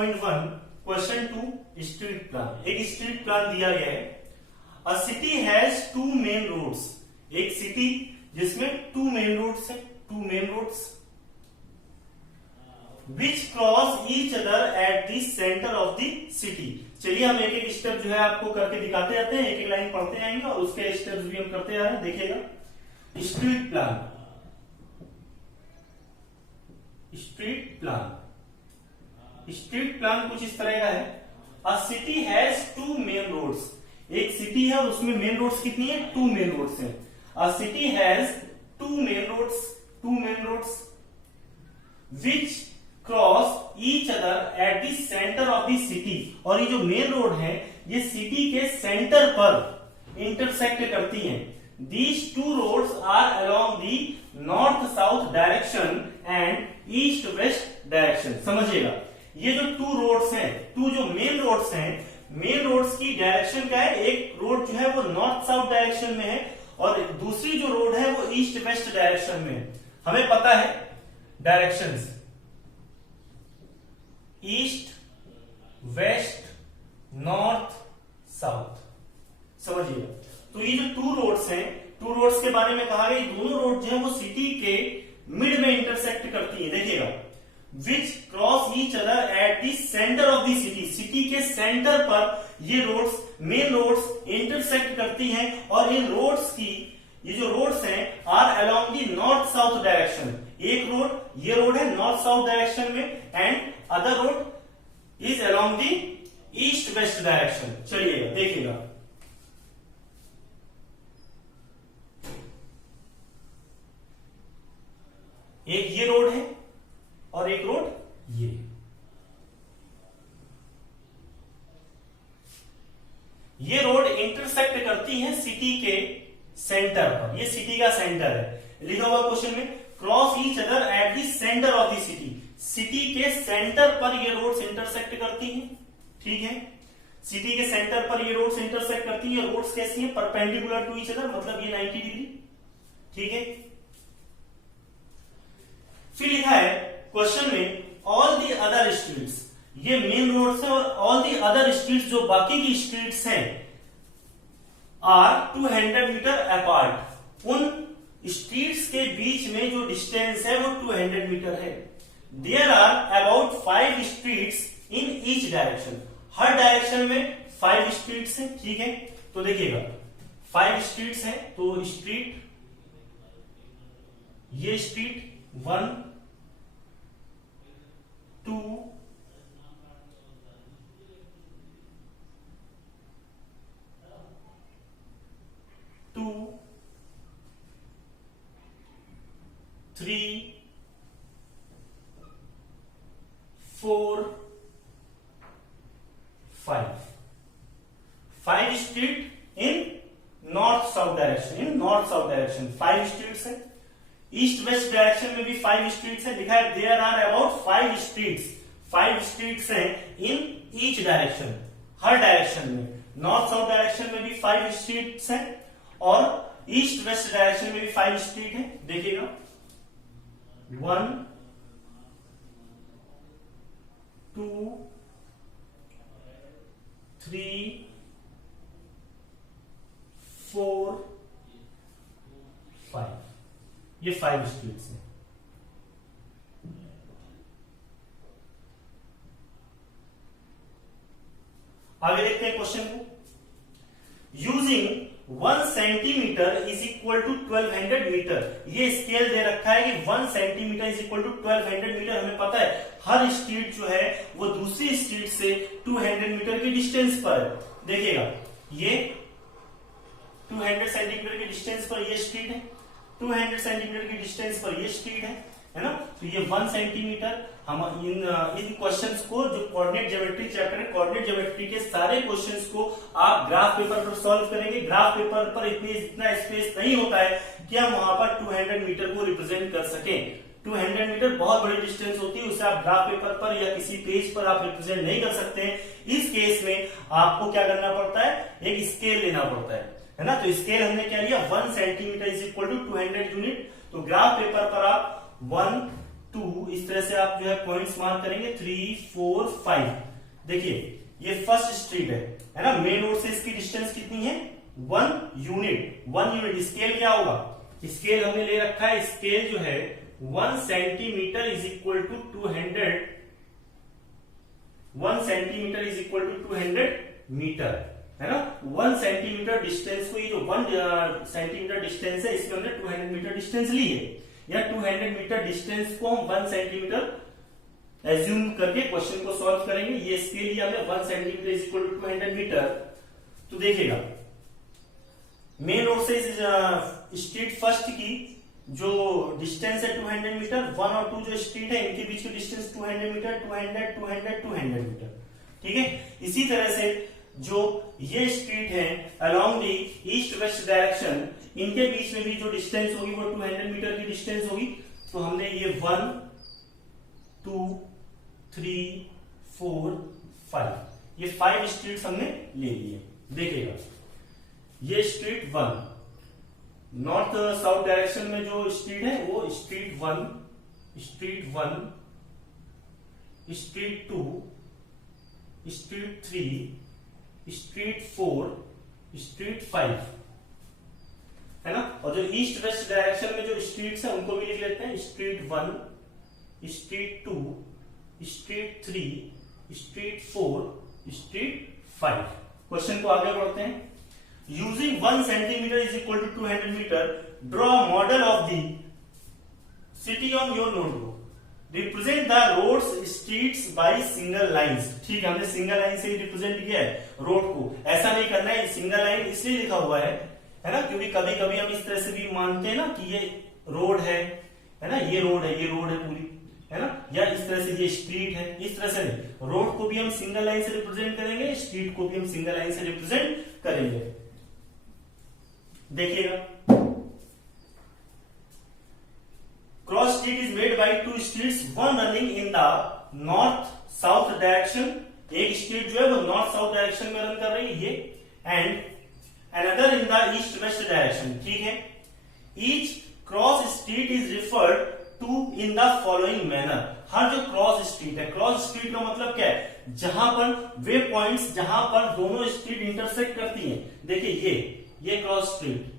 9.1 question 2 street plan. एक street plan दिया गया है। A city has two main roads. एक सिटी जिसमें टू मेन रोड्स है, two main roads which cross each other at the centre of the city. चलिए हम एक एक स्टेप जो है आपको करके दिखाते जाते हैं, एक एक लाइन पढ़ते जाएंगे और उसके स्टेप्स भी हम करते जा रहे हैं। देखिएगा street plan. Street plan, street plan कुछ इस तरह का है। A city has two main roads. एक सिटी है और उसमें मेन रोड्स कितनी है? टू मेन रोड्स है। A city has two main roads, two main roads which cross each other at the centre of the city. और ये जो मेन रोड है ये सिटी के सेंटर पर इंटरसेक्ट करती हैं। These two roads are along the north-south direction and east-west direction। समझिएगा ये जो टू रोड्स हैं, टू जो मेन रोड्स हैं, मेन रोड्स की डायरेक्शन क्या है? एक रोड जो है वो नॉर्थ साउथ डायरेक्शन में है और दूसरी जो रोड है वो ईस्ट वेस्ट डायरेक्शन में है। हमें पता है directions east west north south. समझिएगा तो ये जो टू रोड्स हैं, टू रोड्स के बारे में कहा गया दोनों रोड जो है वो सिटी के मिड में इंटरसेक्ट करती है। देखिएगा विच cross each other at the centre of the city. City के सेंटर पर ये रोड्स, मेन रोड्स इंटरसेक्ट करती हैं और इन रोड्स की, ये जो रोड्स हैं are along the north south direction. एक रोड, ये रोड है नॉर्थ साउथ डायरेक्शन में and other road is along the east west direction. चलिएगा देखिएगा एक ये रोड है और एक रोड ये। ये रोड इंटरसेक्ट करती है सिटी के सेंटर पर। ये सिटी का सेंटर है। लिखा हुआ क्वेश्चन में cross each other at the centre of the city. City के सेंटर पर ये रोड्स इंटरसेक्ट करती हैं। ठीक है, सिटी के सेंटर पर ये रोड्स इंटरसेक्ट करती है। रोड्स कैसी है? परपेंडिकुलर टू ईच अदर, मतलब ये 90 डिग्री। ठीक है, फिर लिखा है क्वेश्चन में ऑल दी अदर स्ट्रीट्स। ये मेन रोड्स है और ऑल दी अदर स्ट्रीट्स, जो बाकी की स्ट्रीट्स हैं, आर 200 मीटर अपार्ट। उन स्ट्रीट्स के बीच में जो डिस्टेंस है वो 200 मीटर है। There are about 5 streets in each direction. हर डायरेक्शन में 5 स्ट्रीट्स हैं। ठीक है, तो देखिएगा 5 स्ट्रीट्स हैं। तो स्ट्रीट, ये street 1 2 2 3 4 5 street in north south direction, in north south direction 5 streets है। ईस्ट वेस्ट डायरेक्शन में भी 5 स्ट्रीट्स है। लिखा है there are about 5 streets. 5 streets हैं इन ईच डायरेक्शन, हर डायरेक्शन में। नॉर्थ साउथ डायरेक्शन में भी 5 स्ट्रीट्स हैं और ईस्ट वेस्ट डायरेक्शन में भी 5 स्ट्रीट है। देखिएगा 1 2 3 4 5, ये 5 स्ट्रीट्स हैं। आगे देखते हैं क्वेश्चन को। Using 1 centimetre is equal to 1200 metre. ये स्केल दे रखा है कि 1 centimetre is equal to 1200 metre. हमें पता है हर स्ट्रीट जो है वो दूसरी स्ट्रीट से 200 मीटर की डिस्टेंस पर है। देखिएगा ये 200 सेंटीमीटर की डिस्टेंस पर ये स्ट्रीट है, 200 सेंटीमीटर की डिस्टेंस पर ये स्ट्रीट है ना। तो ये 1 सेंटीमीटर। हम इन क्वेश्चंस को, जो कोऑर्डिनेट ज्योमेट्री चैप्टर है, कोऑर्डिनेट ज्योमेट्री के सारे क्वेश्चंस को आप ग्राफ पेपर पर सॉल्व करेंगे। ग्राफ पेपर पर इतना स्पेस नहीं होता है कि हम वहां पर 200 मीटर को रिप्रेजेंट कर सकें। 200 मीटर बहुत बड़ी डिस्टेंस होती है, उसे आप ग्राफ पेपर पर या किसी पेज पर आप रिप्रेजेंट नहीं कर सकते हैं। इस केस में आपको क्या करना पड़ता है? एक स्केल लेना पड़ता है ना। तो स्केल हमने क्या लिया? 1 centimetre is equal to 200 unit. तो ग्राफ पेपर पर आप 1 2, इस तरह से आप जो है पॉइंट्स मार्क करेंगे, 3, 4, 5। देखिए ये फर्स्ट स्ट्रीट है ना। मेन रोड से इसकी डिस्टेंस कितनी है? 1 यूनिट। 1 यूनिट स्केल क्या होगा? स्केल हमने ले रखा है, स्केल जो है 1 centimetre is equal to 200, 1 centimetre is equal to 200 metre, है ना। 1 सेंटीमीटर डिस्टेंस को, ये जो 1 सेंटीमीटर डिस्टेंस है इसके अंदर 200 मीटर डिस्टेंस ली है, या 200 मीटर डिस्टेंस को हम 1 सेंटीमीटर एज्यूम करके क्वेश्चन को सॉल्व करेंगे। ये स्केल लिया हमने 1 centimetre is equal to 200 metre. तो देखिएगा मेन रोड से स्ट्रीट फर्स्ट की जो डिस्टेंस है 200 मीटर, 1 और 2 जो स्ट्रीट है इनके बीच की डिस्टेंस 200 मीटर, 200, 200, 200 मीटर, ठीक है। इसी तरह से जो ये स्ट्रीट है along the east west direction, इनके बीच में भी जो डिस्टेंस होगी वो 200 मीटर की डिस्टेंस होगी। तो हमने ये 1, 2, 3, 4, 5, ये 5 स्ट्रीट्स हमने ले लिए। देखिएगा ये स्ट्रीट 1, नॉर्थ साउथ डायरेक्शन में जो स्ट्रीट है वो street 1, street 1, street 2, street 3, street 4, street 5, है ना। और जो ईस्ट वेस्ट डायरेक्शन में जो स्ट्रीट्स है उनको भी लिख लेते हैं, street 1, street 2, street 3, street 4, street 5। Question को आगे बढ़ते हैं। Using 1 centimetre is equal to 200 metre, draw model of the city on your notebook, represent the roads streets by single lines. ठीक है, हमने सिंगल लाइन से ही रिप्रेजेंट किया है रोड को, ऐसा नहीं करना है। सिंगल लाइन इसलिए लिखा हुआ है ना, क्योंकि कभी कभी हम इस तरह से भी मानते हैं ना कि ये रोड है ना, ये रोड है, ये रोड है पूरी, है ना, या इस तरह से ये स्ट्रीट है, इस तरह से नहीं। रोड को भी हम सिंगल लाइन से रिप्रेजेंट करेंगे, स्ट्रीट को भी हम सिंगल लाइन से रिप्रेजेंट करेंगे। देखिएगा cross street is made by 2 streets, one running in the north south direction, एक स्ट्रीट जो है वो नॉर्थ साउथ डायरेक्शन में रन कर रही है ये, and another in the east west direction, ठीक है। Each cross street is referred to in the following manner. हर जो क्रॉस स्ट्रीट है, क्रॉस स्ट्रीट का मतलब क्या है? जहां पर वे पॉइंट्स जहां पर दोनों स्ट्रीट इंटरसेक्ट करती हैं। देखिए ये क्रॉस स्ट्रीट,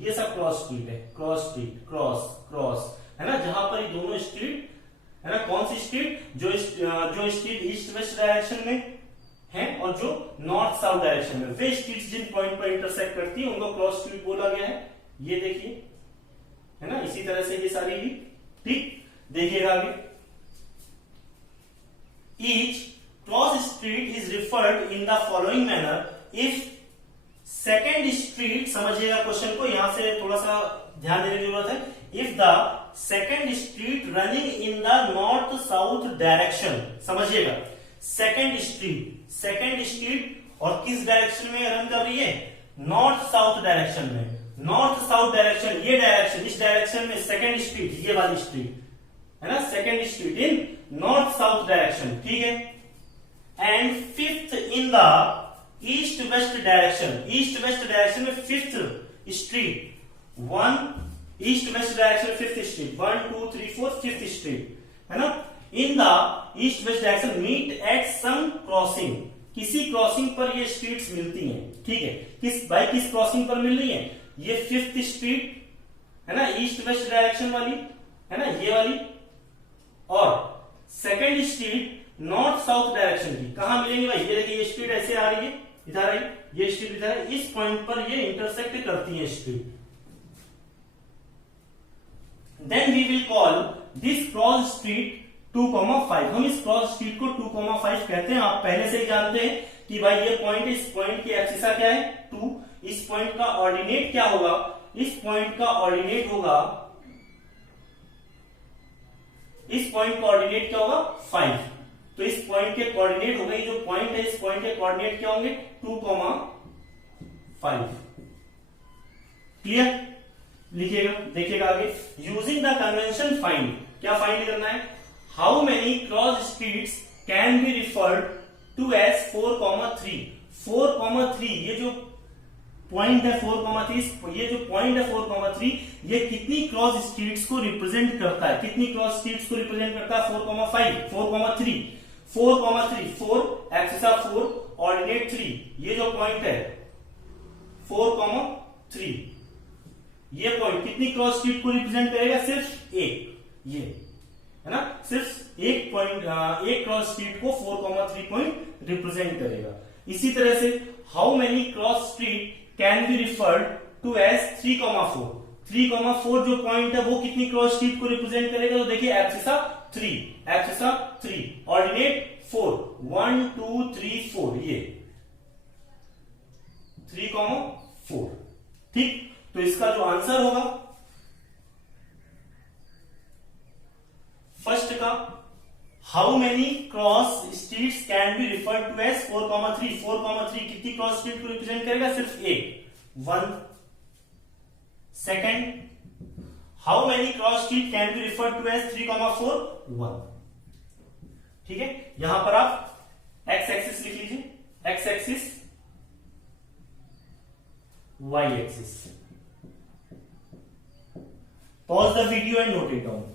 ये सब क्रॉस स्ट्रीट है, क्रॉस स्ट्रीट, क्रॉस क्रॉस, है ना, जहां पर ये दोनों स्ट्रीट, है ना, कौन सी स्ट्रीट? जो स्ट्रीट ईस्ट वेस्ट डायरेक्शन में है और जो नॉर्थ साउथ डायरेक्शन में, वे स्ट्रीट्स जिन पॉइंट पर इंटरसेक्ट करती है उनको क्रॉस स्ट्रीट बोला गया है। ये देखिए, है ना, इसी तरह से ये सारी भी, ठीक। देखिएगा आगे, each cross street is referred in the following manner if second street, समझिएगा क्वेश्चन को, यहां से थोड़ा सा ध्यान देने की जरूरत है। If the second street running in the north south direction, समझिएगा सेकेंड स्ट्रीट और किस डायरेक्शन में रन कर रही है? नॉर्थ साउथ डायरेक्शन में। नॉर्थ साउथ डायरेक्शन, ये डायरेक्शन, इस डायरेक्शन में सेकेंड स्ट्रीट, ये वाली स्ट्रीट, है ना, second street in north south direction, ठीक है। And fifth in the east west direction, east west direction में fifth street, 1 east west direction fifth street, 1 2 3 4 fifth street, है ना। In the east west direction meet at some crossing, किसी crossing पर ये streets मिलती हैं, ठीक है। किस क्रॉसिंग पर मिल रही है? ये फिफ्थ स्ट्रीट, है ना, ईस्ट वेस्ट डायरेक्शन वाली, है ना, ये वाली, और second street north south direction की। कहां मिलेंगे भाई? ये देखिए, ये स्ट्रीट ऐसे आ रही है, इधर आई, ये स्ट्रीट इधर है, इस पॉइंट पर ये इंटरसेक्ट करती है street. Then we will call this cross street 2,5। हम इस क्रॉस स्ट्रीट को 2,5 कहते हैं। आप पहले से ही जानते हैं कि भाई ये पॉइंट, इस पॉइंट की एक्सिस क्या है? 2। इस पॉइंट का ऑर्डिनेट क्या होगा? इस पॉइंट का ऑर्डिनेट होगा, इस पॉइंट का ऑर्डिनेट क्या होगा? 5। तो इस पॉइंट के कोऑर्डिनेट हो गए, जो पॉइंट है इस पॉइंट के कोऑर्डिनेट क्या होंगे? 2,5। क्लियर? लिखिएगा, देखिएगा आगे। यूजिंग द कन्वेंशन फाइंड, क्या फाइंड करना है? How many cross streets can be referred to as 4,3। 4,3 ये जो पॉइंट है 4,3, ये जो पॉइंट है 4,3 ये कितनी क्रॉस स्ट्रीट्स को रिप्रेजेंट करता है, कितनी क्रॉस स्ट्रीट्स को रिप्रेजेंट करता है 4,5 4,3 4 एक्सिस ऑफ 4 ऑर्डिनेट 3, ये जो पॉइंट है 4,3 ये पॉइंट कितनी क्रॉस स्ट्रीट को रिप्रेजेंट करेगा, सिर्फ एक, ये है ना, सिर्फ एक पॉइंट, एक क्रॉस स्ट्रीट को 4,3 पॉइंट रिप्रेजेंट करेगा। इसी तरह से how many cross street can be referred to as 3,4 3,4 जो पॉइंट है वो कितनी क्रॉस स्ट्रीट को रिप्रेजेंट करेगा, तो देखिए एक्सिस ऑफ 3 ऑर्डिनेट 4 1 2 3 4 ये 3,4, ठीक। तो इसका जो आंसर होगा फर्स्ट का, how many cross streets can be referred to as 4,3 4,3 कितनी क्रॉस स्ट्रीट को रिप्रेजेंट करेगा, सिर्फ एक, 1। Second, how many cross street can be referred to as 3,4 1, ठीक है। यहां पर आप एक्स एक्सिस लिख लीजिए, x axis y axis, pause the video and note it down.